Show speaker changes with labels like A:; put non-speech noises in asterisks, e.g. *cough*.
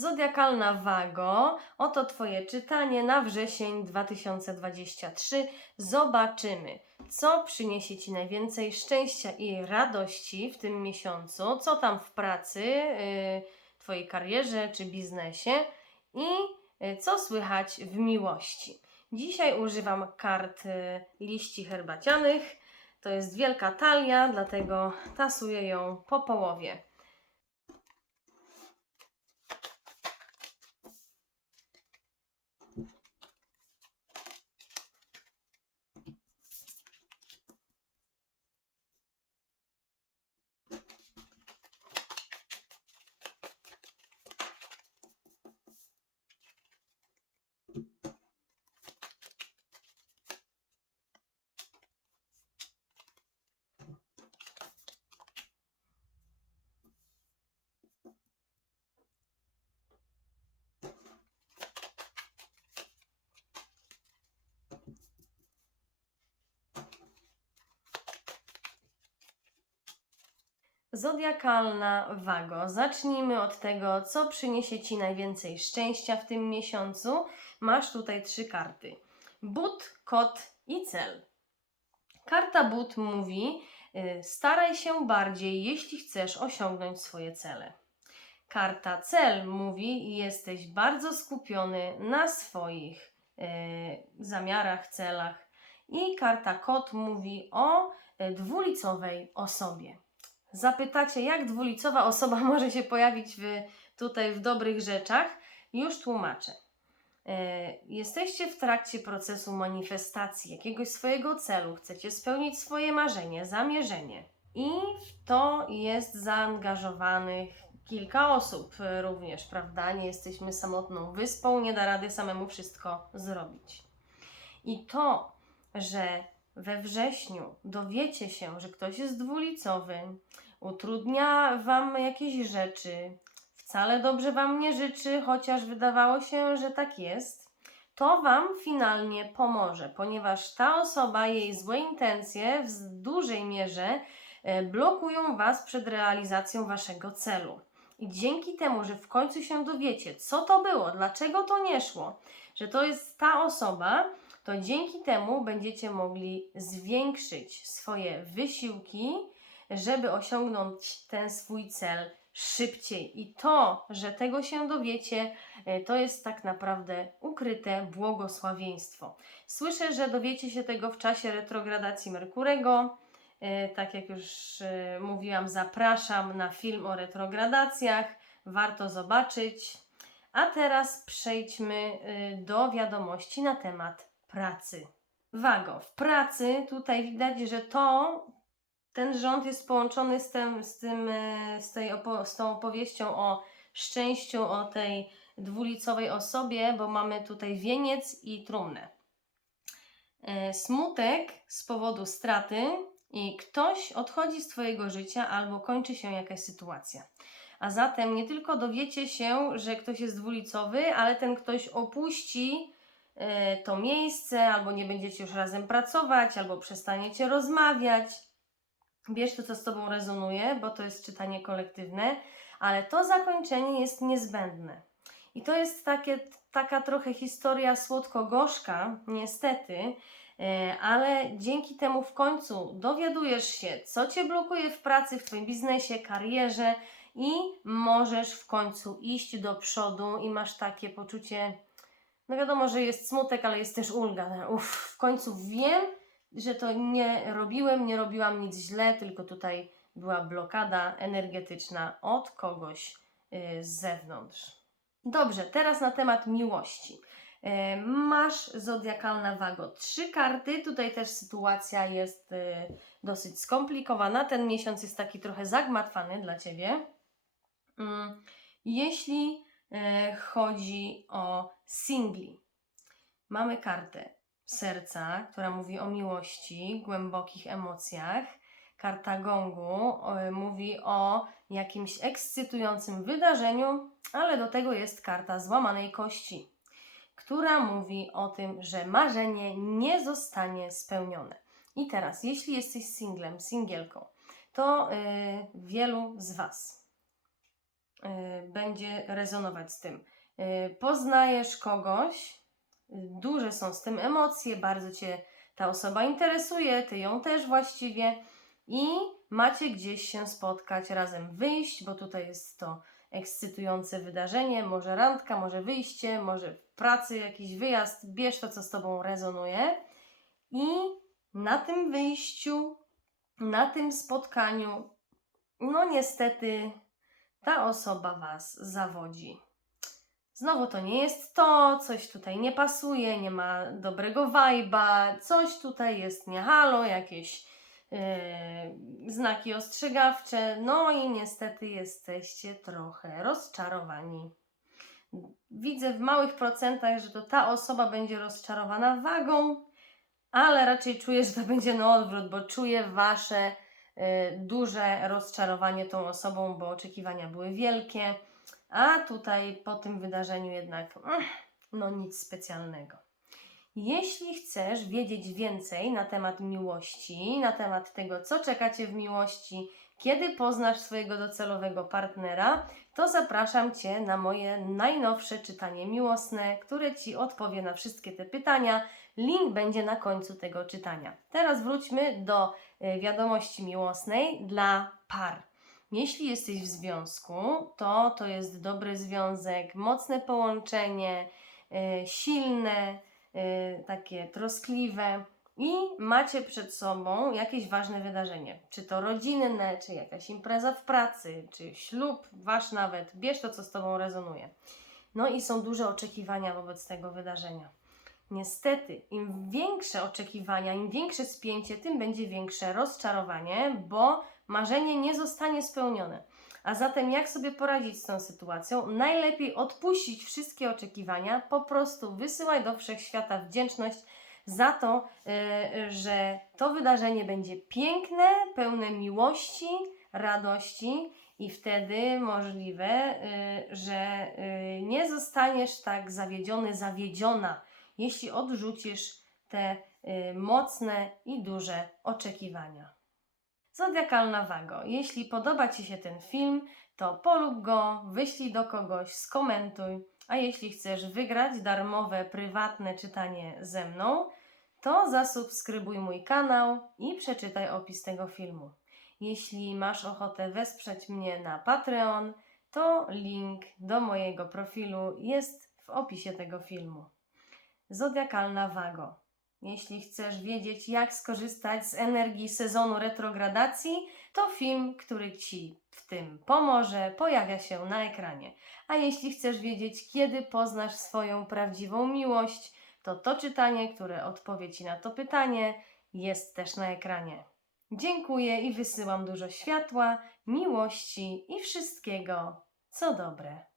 A: Zodiakalna Wago, oto Twoje czytanie na wrzesień 2023. Zobaczymy, co przyniesie Ci najwięcej szczęścia i radości w tym miesiącu, co tam w pracy, yy, Twojej karierze czy biznesie i yy, co słychać w miłości. Dzisiaj używam kart yy, liści herbacianych. To jest wielka talia, dlatego tasuję ją po połowie. Zodiakalna Wago. Zacznijmy od tego, co przyniesie Ci najwięcej szczęścia w tym miesiącu. Masz tutaj trzy karty: but, kot i cel. Karta but mówi: y, staraj się bardziej, jeśli chcesz osiągnąć swoje cele. Karta cel mówi: jesteś bardzo skupiony na swoich y, zamiarach, celach. I karta kot mówi o y, dwulicowej osobie. Zapytacie, jak dwulicowa osoba *laughs* może się pojawić w, tutaj w dobrych rzeczach? Już tłumaczę. E, Jesteście w trakcie procesu manifestacji jakiegoś swojego celu, chcecie spełnić swoje marzenie, zamierzenie. I w to jest zaangażowanych kilka osób e, również, prawda? Nie jesteśmy samotną wyspą, nie da rady samemu wszystko zrobić. I to, że we wrześniu dowiecie się, że ktoś jest dwulicowy, utrudnia Wam jakieś rzeczy, wcale dobrze Wam nie życzy, chociaż wydawało się, że tak jest, to Wam finalnie pomoże, ponieważ ta osoba, jej złe intencje w dużej mierze e, blokują Was przed realizacją Waszego celu. I dzięki temu, że w końcu się dowiecie, co to było, dlaczego to nie szło, że to jest ta osoba, to dzięki temu będziecie mogli zwiększyć swoje wysiłki, żeby osiągnąć ten swój cel szybciej. I to, że tego się dowiecie, e, to jest tak naprawdę ukryte błogosławieństwo. Słyszę, że dowiecie się tego w czasie retrogradacji Merkurego. E, Tak jak już e, mówiłam, zapraszam na film o retrogradacjach. Warto zobaczyć. A teraz przejdźmy do wiadomości na temat pracy. Wago, w pracy tutaj widać, że to ten rząd jest połączony z, tym, z, tym, e, z, tej opo- z tą opowieścią o szczęściu, o tej dwulicowej osobie, bo mamy tutaj wieniec i trumnę. E, Smutek z powodu straty i ktoś odchodzi z Twojego życia albo kończy się jakaś sytuacja. A zatem nie tylko dowiecie się, że ktoś jest dwulicowy, ale ten ktoś opuści to miejsce, albo nie będziecie już razem pracować, albo przestaniecie rozmawiać. Bierz to, co z Tobą rezonuje, bo to jest czytanie kolektywne, ale to zakończenie jest niezbędne. I to jest takie, taka trochę historia słodko-gorzka, niestety, e, ale dzięki temu w końcu dowiadujesz się, co Cię blokuje w pracy, w Twoim biznesie, karierze i możesz w końcu iść do przodu i masz takie poczucie, no wiadomo, że jest smutek, ale jest też ulga. Uff, w końcu wiem, że to nie robiłem, nie robiłam nic źle, tylko tutaj była blokada energetyczna od kogoś y, z zewnątrz. Dobrze, teraz na temat miłości. E, Masz zodiakalna wago trzy karty. Tutaj też sytuacja jest y, dosyć skomplikowana. Ten miesiąc jest taki trochę zagmatwany dla ciebie. Mm, Jeśli chodzi o singli, mamy kartę serca, która mówi o miłości, głębokich emocjach. Karta gongu e, mówi o jakimś ekscytującym wydarzeniu, ale do tego jest karta złamanej kości, która mówi o tym, że marzenie nie zostanie spełnione. I teraz, jeśli jesteś singlem, singielką, to y, wielu z Was będzie rezonować z tym. Y, poznajesz kogoś, y, duże są z tym emocje, bardzo cię ta osoba interesuje, ty ją też właściwie i macie gdzieś się spotkać, razem wyjść, bo tutaj jest to ekscytujące wydarzenie, może randka, może wyjście, może w pracy jakiś wyjazd, bierz to, co z tobą rezonuje i na tym wyjściu, na tym spotkaniu, no niestety ta osoba was zawodzi. Znowu to nie jest to, coś tutaj nie pasuje, nie ma dobrego vibe'a, coś tutaj jest nie halo, jakieś yy, znaki ostrzegawcze, no i niestety jesteście trochę rozczarowani. Widzę w małych procentach, że to ta osoba będzie rozczarowana wagą, ale raczej czuję, że to będzie na odwrót, bo czuję wasze duże rozczarowanie tą osobą, bo oczekiwania były wielkie, a tutaj po tym wydarzeniu jednak mm, no nic specjalnego. Jeśli chcesz wiedzieć więcej na temat miłości, na temat tego, co czekacie w miłości, kiedy poznasz swojego docelowego partnera, to zapraszam Cię na moje najnowsze czytanie miłosne, które Ci odpowie na wszystkie te pytania. Link będzie na końcu tego czytania. Teraz wróćmy do y, wiadomości miłosnej dla par. Jeśli jesteś w związku, to to jest dobry związek, mocne połączenie, y, silne, y, takie troskliwe i macie przed sobą jakieś ważne wydarzenie. Czy to rodzinne, czy jakaś impreza w pracy, czy ślub, wasz nawet. Bierz to, co z tobą rezonuje. No i są duże oczekiwania wobec tego wydarzenia. Niestety, im większe oczekiwania, im większe spięcie, tym będzie większe rozczarowanie, bo marzenie nie zostanie spełnione. A zatem, jak sobie poradzić z tą sytuacją? Najlepiej odpuścić wszystkie oczekiwania, po prostu wysyłaj do wszechświata wdzięczność za to, y, że to wydarzenie będzie piękne, pełne miłości, radości i wtedy możliwe, y, że y, nie zostaniesz tak zawiedziony, zawiedziona, jeśli odrzucisz te mocne i duże oczekiwania. Zodiakalna Wago. Jeśli podoba Ci się ten film, to polub go, wyślij do kogoś, skomentuj. A jeśli chcesz wygrać darmowe, prywatne czytanie ze mną, to zasubskrybuj mój kanał i przeczytaj opis tego filmu. Jeśli masz ochotę wesprzeć mnie na Patreon, to link do mojego profilu jest w opisie tego filmu. Zodiakalna Wago. Jeśli chcesz wiedzieć, jak skorzystać z energii sezonu retrogradacji, to film, który Ci w tym pomoże, pojawia się na ekranie. A jeśli chcesz wiedzieć, kiedy poznasz swoją prawdziwą miłość, to to czytanie, które odpowie Ci na to pytanie, jest też na ekranie. Dziękuję i wysyłam dużo światła, miłości i wszystkiego, co dobre.